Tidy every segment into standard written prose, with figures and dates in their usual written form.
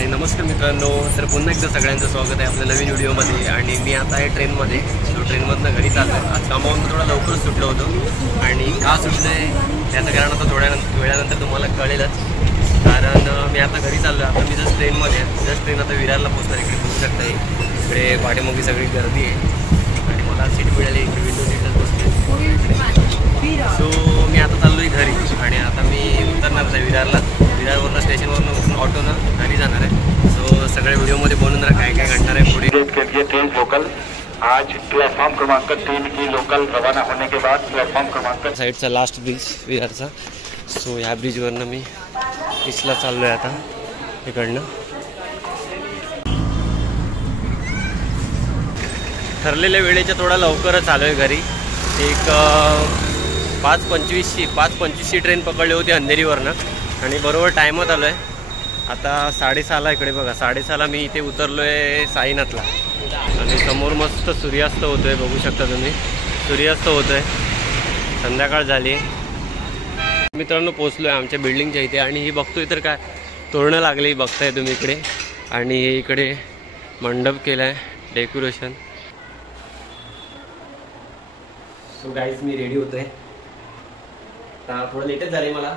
हाय नमस्कार मित्रांनो, तर पुन्हा एकदा सगळ्यांचं स्वागत आहे आपल्या नवीन व्हिडिओमध्ये। आणि मी आता आहे ट्रेनमध्ये, सो ट्रेनमधनं घरी चाललो आहे। आज कामावरून थोडा लवकरच सुटलो होतो आणि का सुटलं आहे त्याचं कारण आता थोड्या वेळानंतर तुम्हाला कळेलच। कारण मी आता घरी चाललो आहे। आता मी जस्ट ट्रेनमध्ये आहे, जस्ट ट्रेन आता विरारला पोहोचणार। इकडे बघू शकता इकडे पाठीमागे सगळी गर्दी आहे आणि मला सीट मिळाली इकडे विंडो सीटच बसते। सो मी आता चाललो आहे घरी आणि आता मी उतरणार आहे विरारला। विरारवरनं स्टेशनवरनं उतरून ऑटोनं घरी जाणार आहे। सो सगळ्या व्हिडिओमध्ये बनवून राहा काय काय घडणार आहे पुढे। ट्रेन लोकल आज प्लेटफॉर्म क्रमांक 3 की लोकल रवाना होने के बाद प्लेटफॉर्म क्रमांक साईडचा लास्ट ब्रिज विरारचा। सो ह्या ब्रिजवरनं मी इथला चाललो आहे आता इकडनं। ठरलेल्या वेळेच्या थोडा लवकरच आलो आहे घरी। एक 5:25ची ट्रेन पकडली होती अंधेरीवरनं आणि बरोबर टाईमात आलो आहे। आता 6:30ला इकडे बघा, 6:30ला मी इथे उतरलो आहे साईनाथला आणि समोर मस्त सूर्यास्त होतो आहे। बघू शकता तुम्ही सूर्यास्त होतो आहे, संध्याकाळ झाली आहे। मित्रांनो पोचलो आहे आमच्या बिल्डिंगच्या इथे आणि ही बघतोय तर काय तोरणं लागली बघताय तुम्ही इकडे। आणि इकडे मंडप केला आहे डेकोरेशन। सो गाईज मी रेडी होतोय, आता थोडं लेटच झाले मला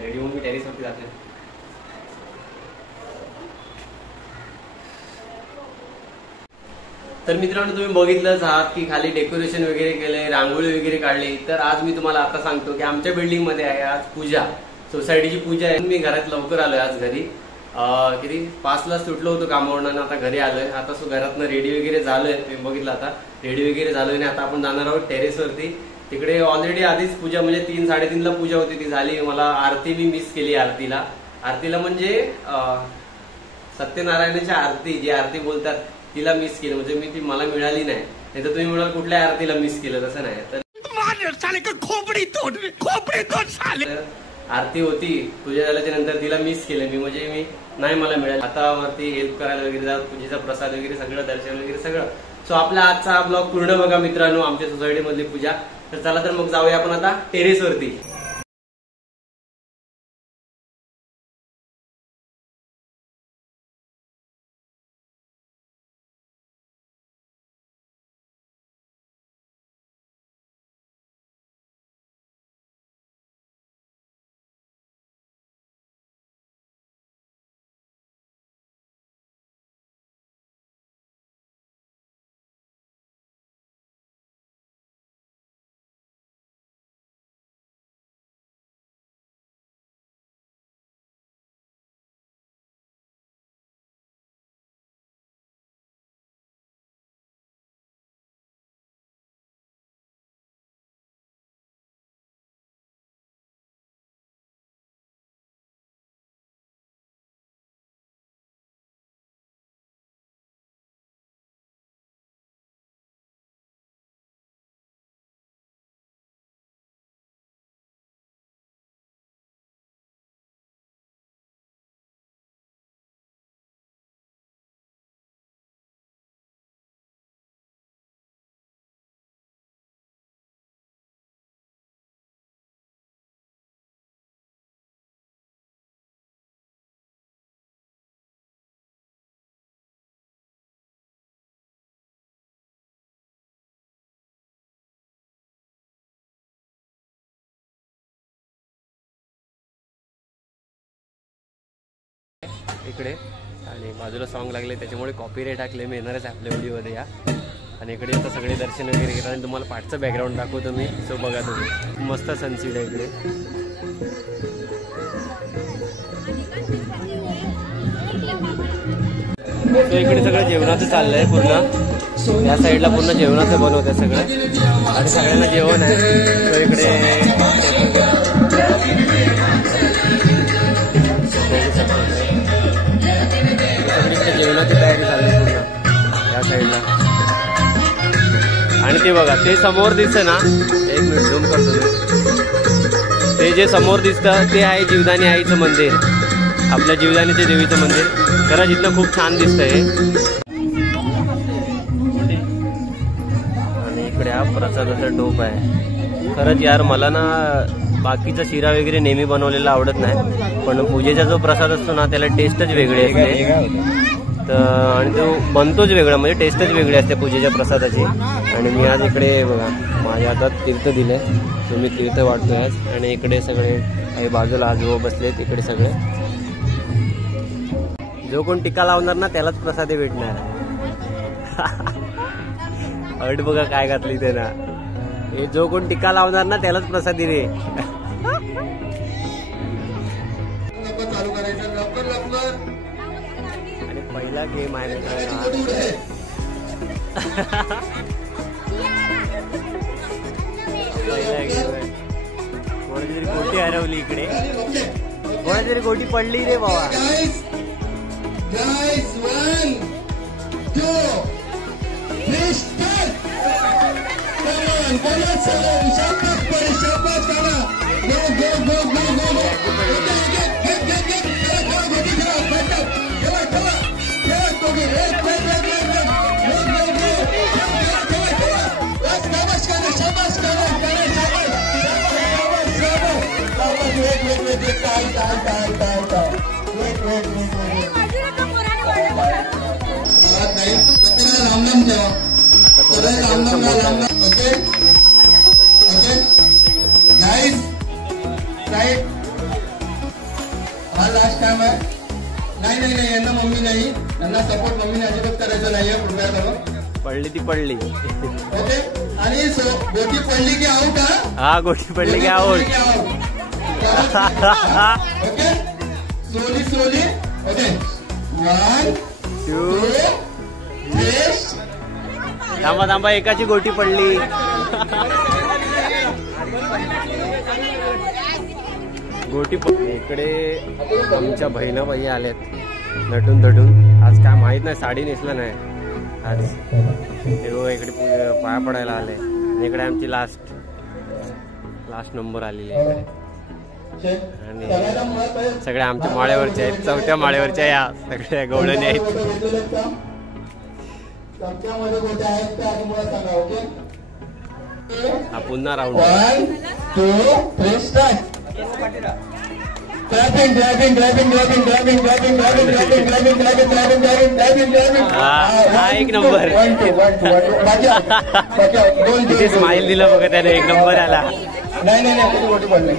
रेडी होऊन मी टेरेसवरती जाते। तर मित्रांनो तुम्ही बघितलंच आहात की खाली डेकोरेशन वगैरे केले, रांगोळी वगैरे काढली। तर आज मी तुम्हाला आता सांगतो की आमच्या बिल्डिंग मध्ये आहे आज पूजा, सोसायटीची पूजा आहे। मी घरात लवकर आलोय आज घरी, किती 5ला सुटलो होतो कामावरून, आता घरी आलोय। आता घरातनं रेडी वगैरे झालोय, तुम्ही बघितलं आता रेडी वगैरे झालोय आणि आता आपण जाणार आहोत टेरेसवरती। तिकडे ऑलरेडी आधीच पूजा म्हणजे 3-3:30ला पूजा होती, ती झाली। मला आरती मी मिस केली। आरतीला म्हणजे सत्यनारायणाची आरती, जी आरती बोलतात तिला मिस केलं, म्हणजे ती मला मिळाली नाही। तर तुम्ही म्हणाल कुठल्या आरतीला मिस केलं, तसं नाही। तर आरती होती पूजा झाल्याच्या नंतर तिला मिस केलं मी, म्हणजे मी नाही मला मिळाली। आता वरती हेल्प करायला वगैरे जात, पूजेचा प्रसाद वगैरे सगळं, दर्शन वगैरे सगळं। सो आपला आजचा हा ब्लॉग पूर्ण बघा मित्रांनो, आमच्या सोसायटी मधली पूजा। तर चला तर मग जाऊया आपण आता टेरेसवरती। इकडे आणि बाजूला सॉन्ग लागले, त्याच्यामुळे कॉपीराइट क्लेम येणारच आपल्या व्हिडिओमध्ये या। आणि इकडे आता सगळे दर्शन वगैरे घेतात आणि तुम्हाला पाठचं बॅकग्राऊंड दाखवतो मी। सो बघा तुम्ही मस्त सनसेट आहे इकडे। सो इकडे सगळं जेवणाचं चाललंय पूर्ण, या साईडला पूर्ण जेवणाचं बनवतंय सगळं आणि सगळ्यांना जेवण आहे। सो इकडे जेवणाची तयारी चालली पूर्ण या साईडला। आणि ते बघा ते समोर दिसतं ना, एक मिनिट झूम करतो, ते जे समोर दिसतं ते आहे जीवदानी आईचं मंदिर, आपल्या जीवदानीच्या देवीचं मंदिर। खरंच इथलं खूप छान दिसतंय। आणि इकडे हा प्रसादाचा टोप आहे। खरंच यार मला ना बाकीचा शिरा वगैरे नेहमी बनवलेला आवडत नाही, पण पूजेचा जो प्रसाद असतो ना त्याला टेस्टच वेगळी असते. तर आणि तो बनतोच वेगळा, म्हणजे टेस्टच वेगळी असते पूजेच्या प्रसादाची. आणि मी आज इकडे बघा माझ्या हातात तीर्थ दिले, तो मी तीर्थ वाटतोय आज. आणि इकडे सगळे काही बाजूला आजोबा बसले, तिकडे सगळे जो कोण टीका लावणार ना त्यालाच प्रसादे भेटणार. अट बघा काय घातली ते ना, हे जो कोण टीका लावणार ना त्यालाच प्रसादी रे. आणि पहिला गेम आहे पहिला गेम आहे. कोणाची तरी गोटी हरवली इकडे, कोणाची तरी गोटी पडली रे बाबा. Guys, 1, 2, 3, start! Come on, shabash, buddy, shabash, come on. Go. हा लास्ट टाइम आहे. नाही यांना मम्मी नाही, यांना सपोर्ट मम्मीने अजिबात करायचं नाहीये, कृपया करून. पडली ती पडली. ओके, आणि गोटी पडली की आऊट. हा गोटी पडली की आऊट. Okay, slowly. ओके, 1, 2, 3. थांबा एकाची गोटी पडली. गोटी इकडे आमच्या बहिणाबाई आल्यात नटून थटून. आज काय माहित नाही, साडी नेसलं नाही आज. इकडे पाया पडायला आले. इकडे आमची लास्ट नंबर आलेली आहे इकडे. आणि सगळ्या आमच्या माळ्यावरच्या आहेत, 4थ्या माळ्यावरच्या या सगळ्या गवळणी आहेत. हा पुन्हा राऊंड. 1, 2, 3, स्टार्ट. Grabbing. एक नंबर. किती स्माइल दिलं बघा त्याने, एक नंबर आला. नाही गोटी पडली.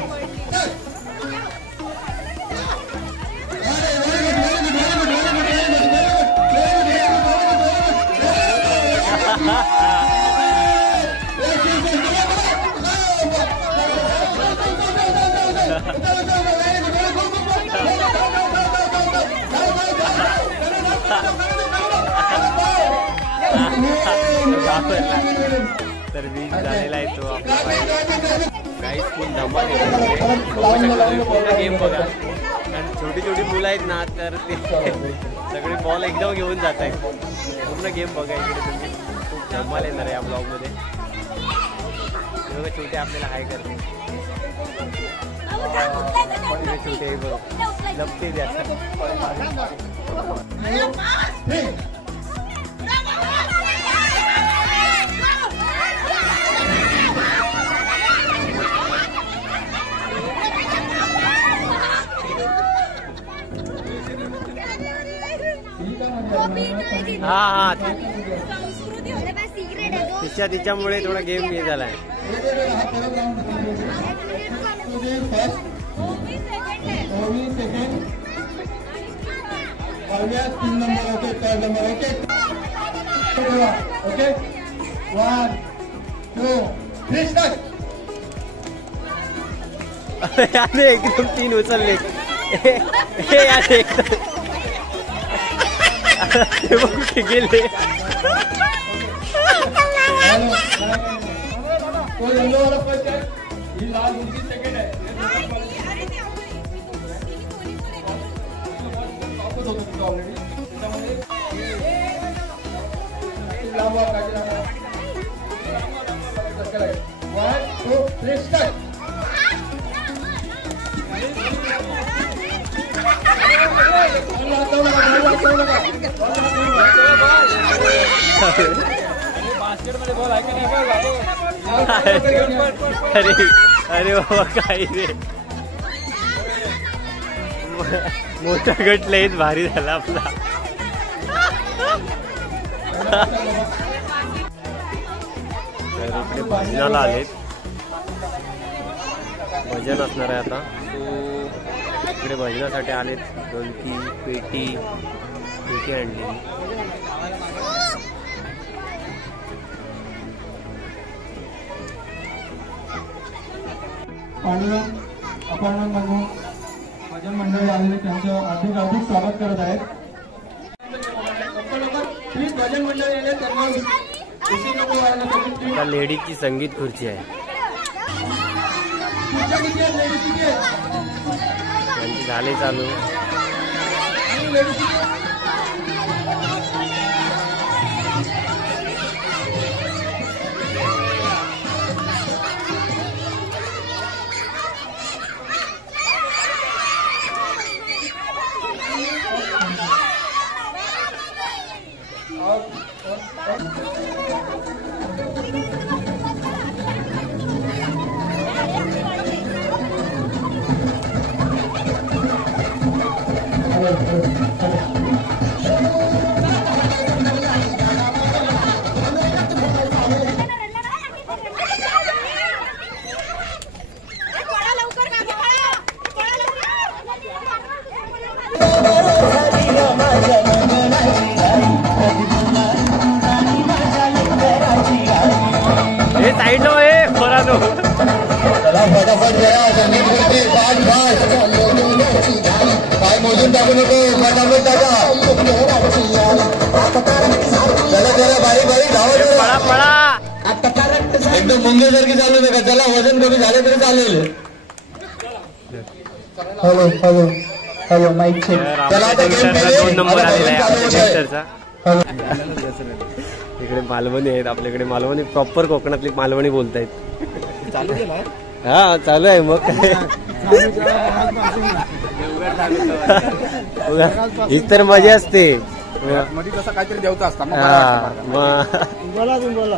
तर वीज झालेला आहे तो आपला काहीच फुल धमाल पूर्ण गेम बघा. आणि छोटी मुलं आहेत ना, तर ते सगळे बॉल एकदम घेऊन जात आहेत. पूर्ण गेम बघा इकडे तुम्ही, खूप धमाल येणार आहे या ब्लॉगमध्ये. छोटे आपल्याला हाय करते, छोटे लपते जास्त. हा तिच्यामुळे थोडा गेम हे झालाय. Okay, 1, 2, 3, start. एकदम 3 उचलले. एकदम कुठे गेले. अरे बाबा काही रे, मोठा गट लयच भारी झाला आपला. तर इकडे भजनाला आलेत, भजन असणार आहे आता. तो इकडे भजनासाठी आलेत. ढोलकी पेटी आणली. आणि आपण भजन मंडळी आलेले त्यांचं अधिक स्वागत करत आहेत. प्लीज भजन मंडळी आले त्यांना उशीर नको व्हायला. लेडीजची संगीत खुर्ची आहे. त्यांची झाले चालू. साइड लो खोरानो फटाफट जरा संगीत खुर्ची पाय मोजून टाकू नको, फटाफट टाका. चला चला बारी बारी धावा पळा. एकदम मुंगेसारखी चालू नका. चला वजन कमी झाले तरी चालेल. Hello hello hello mike check. चला आता 2 नंबर आलेला आहे. इकडे मालवणी आहेत. आपल्याकडे मालवणी प्रॉपर कोकणातली मालवणी बोलतायत. हा चालू आहे. मग काय ही तर मजा असते. काहीतरी देवता असता. बोला.